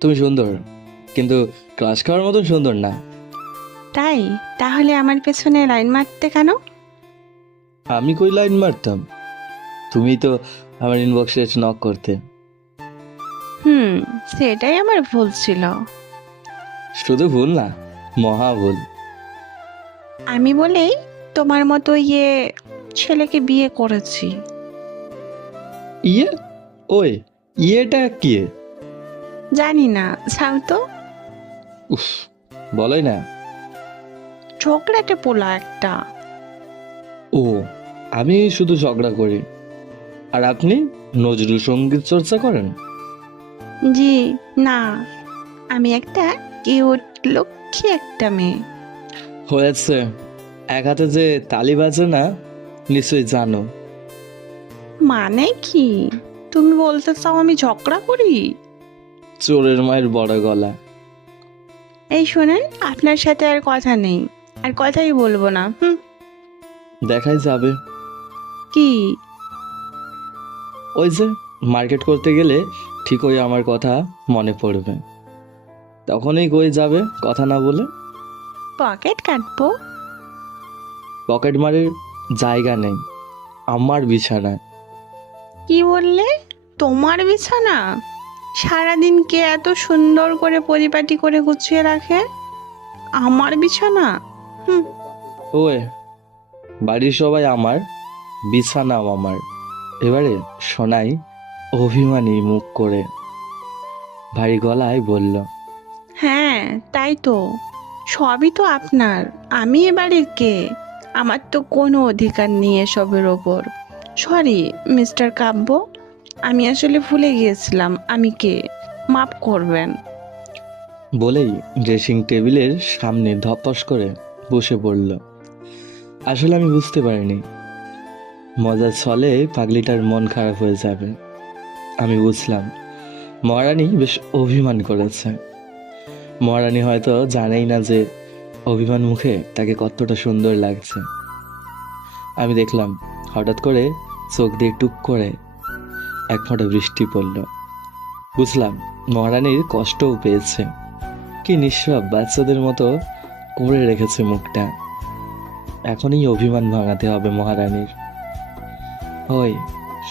তুমি সুন্দর। কিন্তু ক্লাস খাওয়ার মতন সুন্দর না। তাই? তাহলে আমার পেছনে লাইন মারতে কেন? আমি কই লাইন মারতাম? তুমি তো আমার ইনবক্সে নক করতে। হুম সেটাই আমার ভুল ছিল। শুধু ভুল না মহা ভুল। আমি বলেই তোমার মতো ইয়ে ছেলেকে বিয়ে করেছি। ইয়ে? ওই ইয়েটা কি? জানি না যাও তো। উফ বলোই না। ঝগড়াটে পোলা একটা। ও আমি শুধু ঝগড়া করি। আর আপনি নজরুল সংগীত চর্চা করেন? জি না আমি একটা কিউট লক্ষ্মী একটা মেয়ে। হয়েছে। এক হাতে যে তালি বাজে না নিশ্চয়ই জানো। মানে কি? তুমি বলতে চাও আমি ঝগড়া করি? চোরের মায়ের বড় গলা। এই শোনেন আপনার সাথে আর কথা নেই। আর কথাই বলব না হুম? দেখাই যাবে। কি? ওই যে মার্কেট করতে গেলে ঠিক ওই আমার কথা মনে পড়বে। তখনই কই যাবে কথা না বলে? পকেট কাটবো। পকেট মারের জায়গা নেই আমার বিছানায়। কি বললে? তোমার বিছানা? সারাদিন কে এত সুন্দর করে পরিপাটি করে গুছিয়ে রাখে? আমার বিছানা? হুম। ওয়ে বাড়ির সবাই আমার বিছানাও আমার। এবারে শোনাই অভিমানী মুখ করে ভারী গলায় বলল হ্যাঁ তাই তো। সবই তো আপনার আমি এবারে কে? আমার তো কোনো অধিকার নেই এসবের ওপর। Sorry mister Kabya. আমি আসলে ভুলে গিয়েছিলাম, আমি কে? মাফ করবেন। বলেই ড্রেসিং টেবিলের সামনে ধপাস করে বসে পড়ল। আসলে আমি বুঝতে পারিনি। মজার ছলে পাগলিটার মন খারাপ হয়ে যাবে। আমি বুঝলাম, মহারানী বেশ অভিমান করেছে। মহারানী হয়তো জানেই না যে অভিমান মুখে তাকে কতটা সুন্দর লাগছে। আমি দেখলাম, হঠাৎ করে চোখ দিয়ে টুক করে এক ফোঁটা বৃষ্টি পড়ল। বুঝলাম, মহারানীর কষ্টও পেয়েছে। কি নিঃসব বাচ্চাদের মতো করে রেখেছে মুখটা। এখনই অভিমান ভাঙাতে হবে মহারানীর। ওই,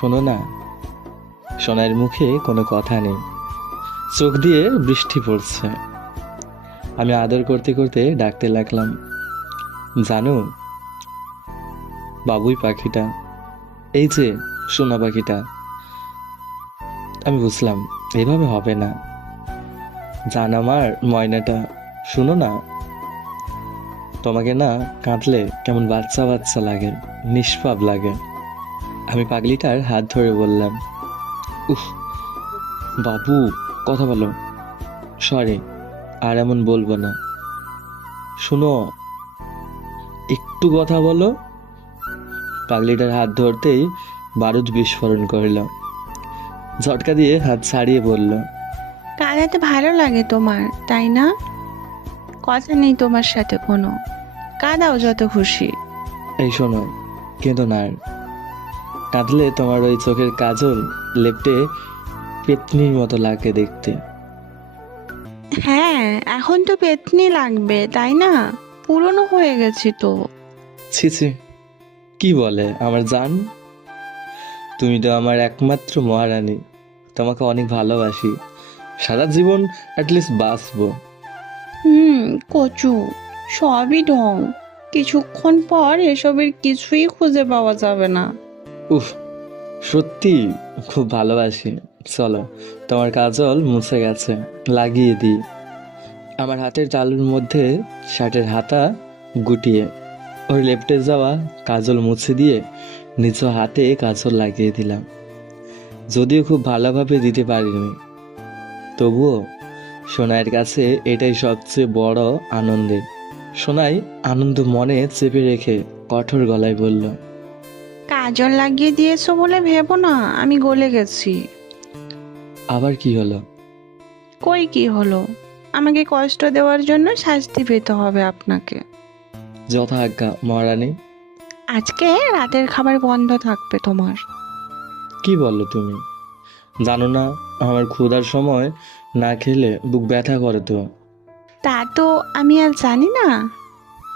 শোনো না। সোনার মুখে কোনো কথা নেই। চোখ দিয়ে বৃষ্টি পড়ছে। আমি আদর করতে করতে ডাকতে লাগলাম। জানো, বাবুই পাখিটা, এই যে সোনা পাখিটা আমি বুঝলাম, এভাবে হবে না। জান আমার ময়নাটা, শুনো না। তোমাকে না কাঁদলে কেমন বাচ্চা বাচ্চা লাগে, নিষ্পাপ লাগে। আমি পাগলিটার হাত ধরে বললাম, উফ, বাবু, কথা বলো। সরি, আর এমন বলব না। শুনো, একটু কথা বলো। পাগলিটার হাত ধরতেই বারুদ বিস্ফোরণ করলাম ঝটকা দিয়ে হাত ছাড়িয়ে বলল কাঁদাতে ভালো লাগে তোমার তাই না? কথা নেই তোমার সাথে কোনো। কাঁদাও যত খুশি। এই শোনো কিন্তু না আর। কাঁদলে তোমার ওই চোখের কাজল লেপটে পেতনির মতো লাগে দেখতে। হ্যাঁ এখন তো পেতনি লাগবে তাই না? পুরনো হয়ে গেছি তো। ছি ছি কি বলে আমার জান? তুমি তো আমার একমাত্র মহারানী। তোমাকে অনেক ভালোবাসি। সারা জীবন অ্যাটলিস্ট বাঁচবো। হুম কচু সবই ঢং। কিছুক্ষণ পর এসবের কিছুই খুঁজে পাওয়া যাবে না। উফ সত্যি খুব ভালোবাসি। চলো তোমার কাজল মুছে গেছে লাগিয়ে দিই। আমার হাতের তালুর মধ্যে শার্টের হাতা গুটিয়ে ওর লেপটে যাওয়া কাজল মুছে দিয়ে নিজ হাতে কাজল লাগিয়ে দিলাম। যদিও খুব ভালোভাবে দিতে পারিনি। তবুও সোনাইয়ের কাছে এটাই সবচেয়ে বড় আনন্দের। সোনাই আনন্দ মনে চেপে রেখে কঠোর গলায় বলল কাজল লাগিয়ে দিয়েছ বলে ভেবো না আমি গলে গেছি। আবার কি হলো? কই কি হলো? আমাকে কষ্ট দেওয়ার জন্য শাস্তি পেতে হবে আপনাকে। যথা আজ্ঞা মহারানী। আজকে রাতের খাবার বন্ধ থাকবে তোমার। কি বলল তুমি? জানো না আমার ক্ষুধার সময় না খেলে বুক ব্যথা করে তো। তা তো আমি আর জানি না।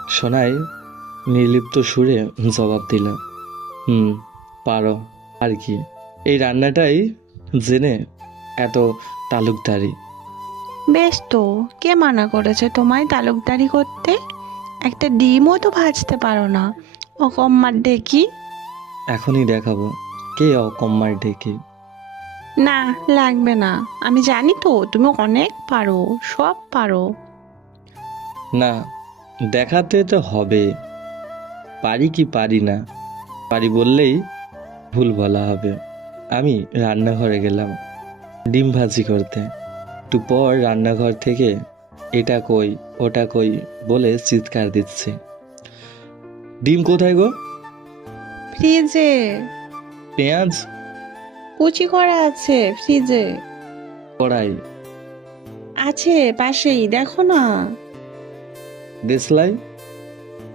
সোনাই নির্লিপ্ত সুরে জবাব দিল হুম পারো আর কি? এই রান্নাটাই জেনে এত তালুকদারি। বেশ তো কে মানা করেছে তোমায় তালুকদারি করতে? একটা ডিমও তো ভাজতে পারো না। অকম্মার ডেকি এখনই দেখাবো। কে অকম্মার ডেকে না লাগবে না। আমি জানি তো তুমি অনেক পারো সব পারো। না দেখাতে তো হবে। পারি কি পারি না? পারি বললেই ভুল বলা হবে। আমি রান্নাঘরে গেলাম ডিম ভাজি করতে। একটু পর রান্নাঘর থেকে এটা কই ওটা কই? বলে চিৎকার দিচ্ছে। ডিম কোথায় গো? ফ্রিজে। পেঁয়াজ? কুচি করা আছে ফ্রিজে। কড়াই। আছে পাশেই দেখো না। দেশলাই?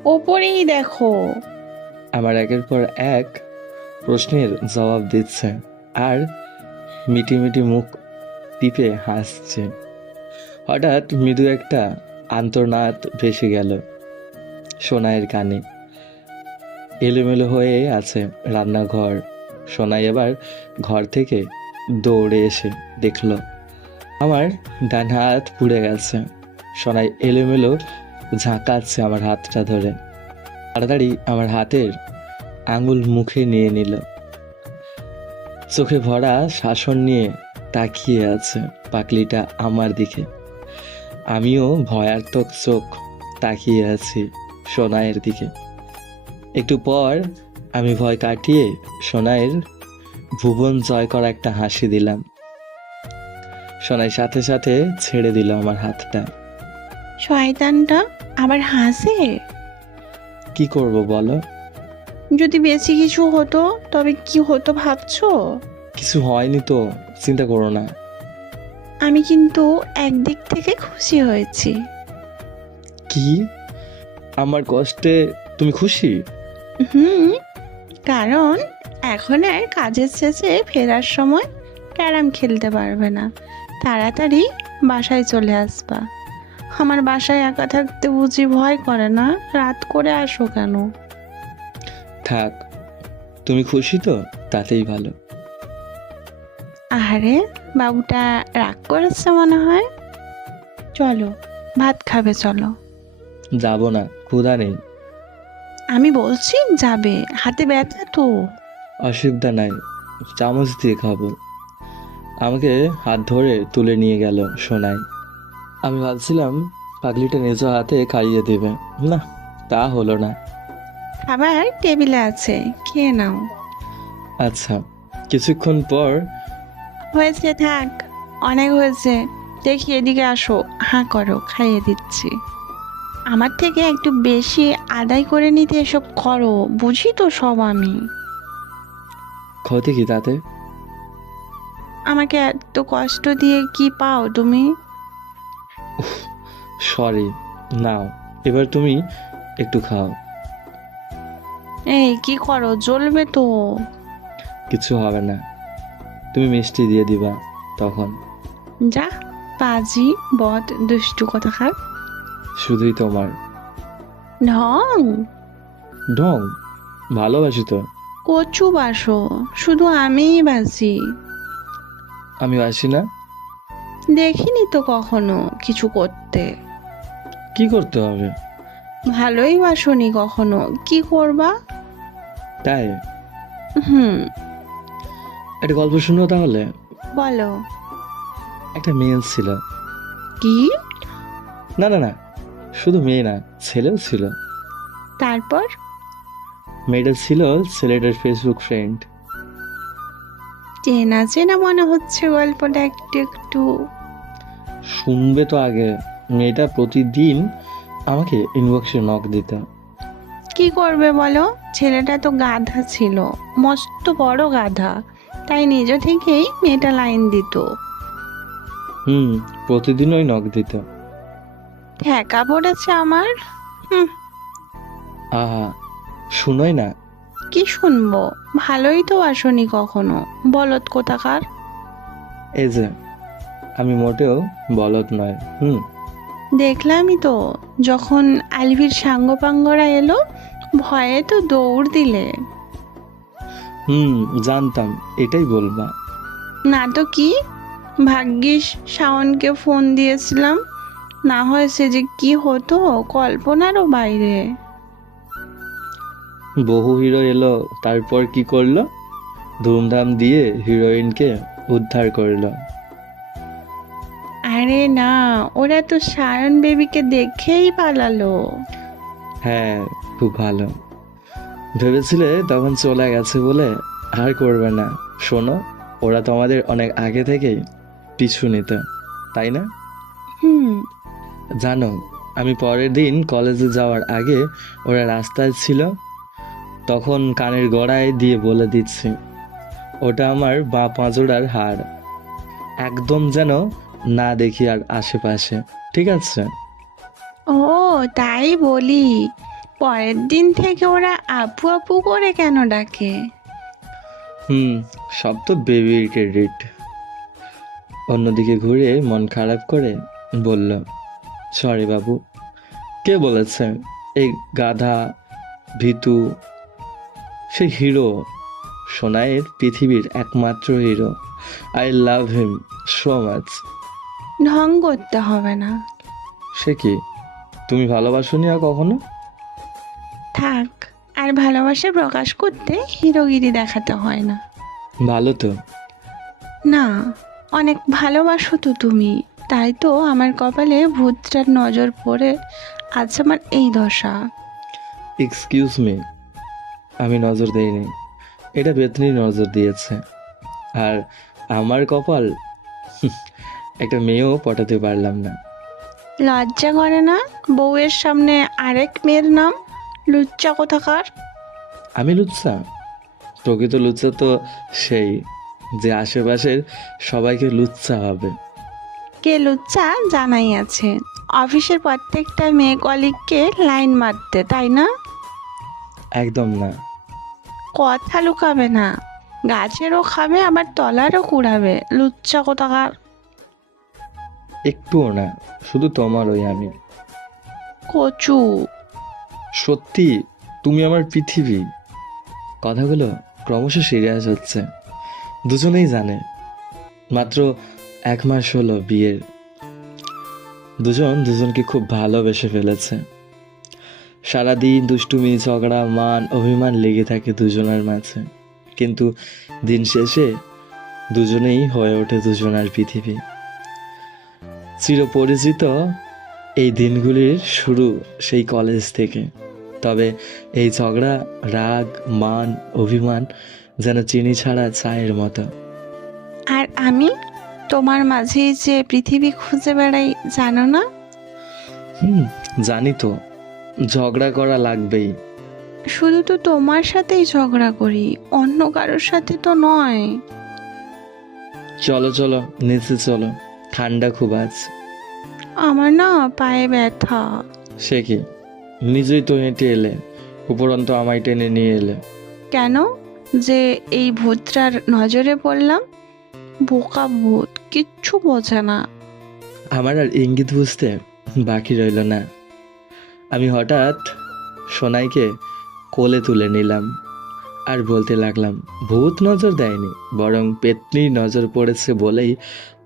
ওপরেই দেখো। আমার একের পর এক প্রশ্নের জবাব দিচ্ছে আর মিটি মিটি মুখ টিপে হাসছে। হঠাৎ মৃদু একটা আন্তর্নাদ ভেসে গেল সোনায়ের কানে। এলোমেলো হয়ে আছে রান্নাঘর। সোনাই এবার ঘর থেকে দৌড়ে এসে দেখল, আমার ডান হাত পুড়ে গেছে। সোনাই এলোমেলো ঝাঁকাচ্ছে আমার হাতটা ধরে। তাড়াতাড়ি আমার হাতের আঙুল মুখে নিয়ে নিল। চোখে ভরা শাসন নিয়ে তাকিয়ে আছে পাকলিটা আমার দিকে। আমিও ভয়ার্থক চোখ তাকিয়ে আছি সোনাইয়ের দিকে। একটু পর আমি ভয় কাটিয়ে সোনাইয়ের ভুবন জয় করা একটা হাসি দিলাম। সোনাই সাথে সাথে ছেড়ে দিল আমার হাতটা। শয়তানটা আবার হাসে? কি করব বলো? যদি বেশি কিছু হতো তবে কি হতো ভাবছ? কিছু হয়নি তো চিন্তা করো না। আমি কিন্তু একদিক থেকে খুশি হয়েছি। কি? আমার কষ্টে তুমি খুশি? হুম। কারণ এখন আর কাজের শেষে ফেরার সময় ক্যারাম খেলতে পারবে না। তাড়াতাড়ি বাসায় চলে আসবা। আমার বাসায় একা থাকতে বুঝি ভয় করে না? রাত করে আসো কেন? থাক তুমি খুশি তো? তাতেই ভালো। আরে বাবুটা রাগ করেছে মনে হয়? চলো ভাত খাবে চলো। যাব না ক্ষুধা নেই। আমি বলছি যাবে। হাতে ব্যথা তো। অসুবিধা নাই চামচ দিয়ে খাব। আমাকে হাত ধরে তুলে নিয়ে গেল সোনাই। আমি ভাবছিলাম পাগলিটা নিজ হাতে খাইয়ে দেবে। না তা হলো না। খাবার টেবিলে আছে খেয়ে নাও। আচ্ছা কিছুক্ষণ পর হয়েছে থাক অনেক হয়েছে। দেখি এদিকে আসো। হাঁ করো খাইয়ে দিচ্ছি। আমার থেকে একটু বেশি আদায় করে নিতে এসব করো বুঝি তো সব আমি। ক্ষতি কি তাতে? আমাকে এত কষ্ট দিয়ে কি পাও তুমি? সরি নাও এবার তুমি একটু খাও। এই কি করো জ্বলবে তো। কিছু হবে না তুমি মিষ্টি দিয়ে দিবা তখন। যা পাজি বদ দুষ্টু কথা খার শুধুই তোমার। ঢং? ঢং? ভালোবাসি তো। কচু বাসো শুধু আমিই বাসি আমি বাসি না? দেখিনি তো কখনো কিছু করতে। কি করতে হবে? ভালোই বাসনি কখনো কি করবা? তাই? হুম। একটা গল্প শুনো তাহলে। বলো। একটা মেয়ে ছিল। কি? না না না। শুধু মেয়ে না ছেলেও ছিল। তারপর? মেয়েটা ছিল ছেলেটার ফেসবুক ফ্রেন্ড চেনা চেনা মনে হচ্ছে গল্পটা একটু একটু। শুনবে তো আগে মেয়েটা প্রতিদিন আমাকে ইনবক্সে নক দিত। কি করবে বলো? ছেলেটা তো গাধা ছিল মস্ত বড় গাধা তাই নিজ থেকেই মেয়েটা লাইন দিত। হুম প্রতিদিন ওই নক দিত। ঠেকা পড়েছে আমার? আহা শুনোই না। কি শুনব? ভালোই তো আসনি কখনো। বলত কোথাকার? এই যে আমি মোটেও বলদ নয় হুম। দেখলামই তো যখন আলভির সাঙ্গপাঙ্গরা এলো ভয়ে তো দৌড় দিলে। হুম জানতাম এটাই বলবা। না তো কি ভাগ্যিস শাওনকে ফোন দিয়েছিলাম। না হয় সে যে কি হতো কল্পনারও বাইরে। বহু হিরো এলো তারপর কি করল? ধুমধাম দিয়ে হিরোইনকে উদ্ধার করল। আরে না ওরা তো সায়ন বেবিকে দেখেই পালালো। হ্যাঁ খুব ভালো। ভেবেছিলে তখন চলে গেছে বলে আর করবে না। শোনো ওরা তোমাদের অনেক আগে থেকেই পিছু নিত তাই না? হুম জানো আমি পরের দিন কলেজে যাওয়ার আগে ওরা রাস্তায় ছিল তখন কানের গড়ায় দিয়ে বলে দিচ্ছি ওটা আমার বা পাঁজরার হাড়। একদম যেন না দেখি আর আশেপাশে ঠিক আছে? ও তাই বলি। পরের দিন থেকে ওরা আপু আপু করে কেন ডাকে? হুম সব তো বেবির ক্রেডিট অন্যদিকে ঘুরে মন খারাপ করে বলল সরি বাবু। কে বলেছে এই গাধা ভিতু সে হিরো সোনাইয়ের পৃথিবীর একমাত্র hero? I love him so much ঢং করতে হবে না। সে কি? তুমি ভালোবাসনি আর কখনো? থাক আর ভালোবাসা প্রকাশ করতে হিরোগিরি দেখাতে হয় না। ভালো তো। না অনেক ভালোবাসো তো তুমি। তাই তো আমার কপালে ভূতটার নজর পড়ে আজ আমার এই দশা। এক্সকিউজ মি আমি নজর দেইনি। এটা বেতনি নজর দিয়েছে। আর আমার কপাল একটা মেয়েও পটাতে পারলাম না। লজ্জা করে না? বউয়ের সামনে আরেক মেয়ের নাম? লুচ্চা কোথাকার? আমি লুচ্চা। প্রকৃত লুচ্চা তো সেই যে আশেপাশের সবাইকে লুচ্চা হবে কে লুচ্চা জানাই আছে অফিসের প্রত্যেকটা মেয়ে কলিগকে লাইন মারতে তাই না? একদম না। কথা লুকাবে না গাছেরও খাবে আবার তলারও কুড়াবে লুচ্চা কোথাকার? একটুও না শুধু তোমার ওই আমি। কচু? সত্যি তুমি আমার পৃথিবী। কথাগুলো ক্রমশ সিরিয়াস হচ্ছে দুজনেই জানে। মাত্র এক মাস হলো বিয়ের। দুজন দুজনকে খুব ভালোবেসে ফেলেছে। সারাদিন দুষ্টুমি, ঝগড়া, মান, অভিমান লেগে থাকে দুজনের মাঝে। কিন্তু দিন শেষে দুজনেই হয়ে ওঠে দুজনার পৃথিবী। চিরপরিচিত এই দিনগুলির শুরু সেই কলেজ থেকে। তবে এই ঝগড়া, রাগ, মান, অভিমান যেন চিনি ছাড়া চায়ের মতো। আর আমি তোমার মাঝেই যে পৃথিবী খুঁজে বেড়াই জানো না? হুম জানি তো। ঝগড়া করা লাগবেই। শুধু তো তোমার সাথেই ঝগড়া করি অন্য কারোর সাথে তো নয়। চলো চলো নিচে চলো। ঠান্ডা খুব আছে আমার না পায়ে ব্যথা। সে কি? নিজেই তো হেঁটে এলে উপরন্ত আমায় টেনে নিয়ে এলে। কেন? যে এই ভূতটার নজরে পড়লাম। বোকা ভূত কিচ্ছু বোঝে না। আমার আর ইঙ্গিত বুঝতে বাকি রইল না। আমি হঠাৎ সোনাইকে কোলে তুলে নিলাম আর বলতে লাগলাম ভূত নজর দেয়নি বরং পেতনির নজর পড়েছে বলেই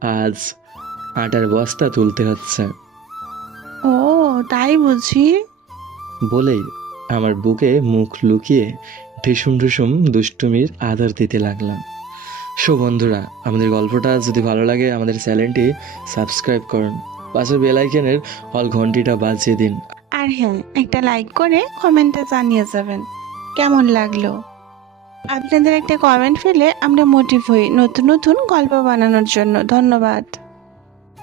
আজ আটার বস্তা তুলতে হচ্ছে। ও তাই বুঝি? বলেই আমার বুকে মুখ লুকিয়ে ঢিসুম ঢিসুম দুষ্টুমির আদর দিতে লাগলাম। সো বন্ধুরা, আমাদের গল্পটা যদি ভালো লাগে, আমাদের চ্যানেলটি সাবস্ক্রাইব করুন। পাশের বেলাইকেনের হল ঘন্টিটা বাজিয়ে দিন। আর হ্যাঁ একটা লাইক করে কমেন্টে জানিয়ে যাবেন কেমন লাগল। আপনাদের একটা কমেন্ট ফেলে আমরা মোটিভ হই নতুন নতুন গল্প বানানোর জন্য। ধন্যবাদ।